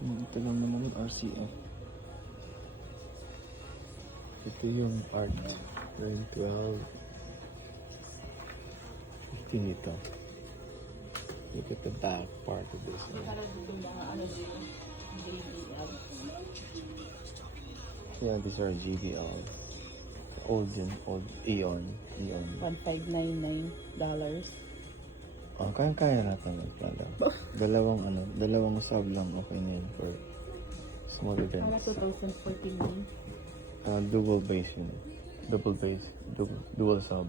Ito lang naman yung RCF. Ito yung art. 12, 15 ito. Look at the back part of this. Yeah, these are GBL. Old Eon. $1,599. Oh, kaya natin magplano. Dalawang sub lang okay na yun for small events. 2014 Double bass yun. Dual sub.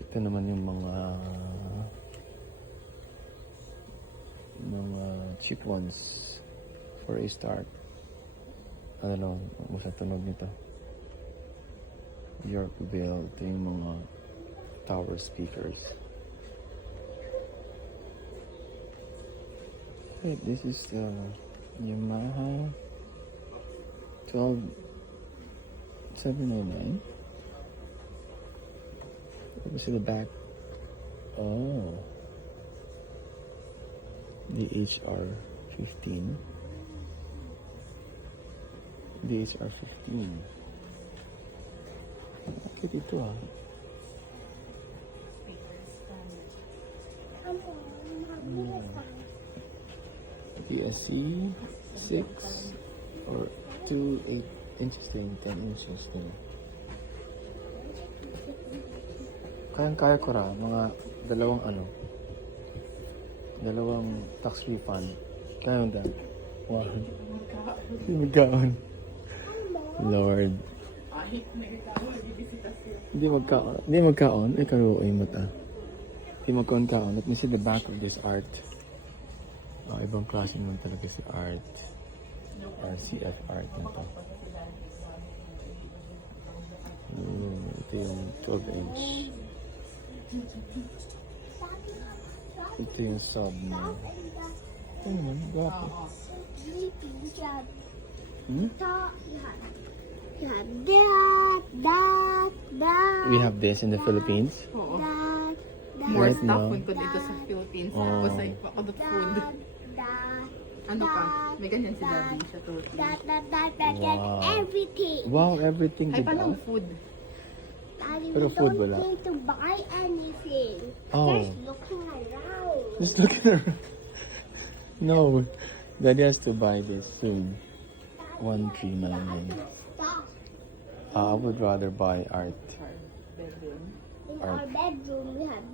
Ito naman yung mga cheap ones for a start. Ano lang, tunog nito. Yorkville. Ito yung mga tower speakers. Wait, this is the Yamaha 12799. What was in the back? Oh, the HR15. The HR15. Bakit ito ah? DSC 6 or 2 8 inches din, 10 inches din. Kaya ko ra mga dalawang tax refund. Kaya mo dad? Wow. Magkaon. Lord. Hindi magkaon. Ay, karuoy mo ta. Hindi magkaon. Let me see the back of this art. Ibang klase naman talaga si art. RCF art na to. Ito yung 12 inch. Ito yung sub na. Ito naman, gwapo. We have this in the Philippines. More Right stuff now. ko dito sa Philippines. Oh. Tapos ay pakadot food. Ano pa? May ganyan si Daddy sa Turkey. Wow. Everything. Wow, everything Ay, with paano us. food? Daddy, Pero we food don't wala. need to buy anything. Oh. Just looking around. Just look at her. No. Daddy has to buy this soon. 1399. Stop. I would rather buy art. Bedroom. In our bedroom, we have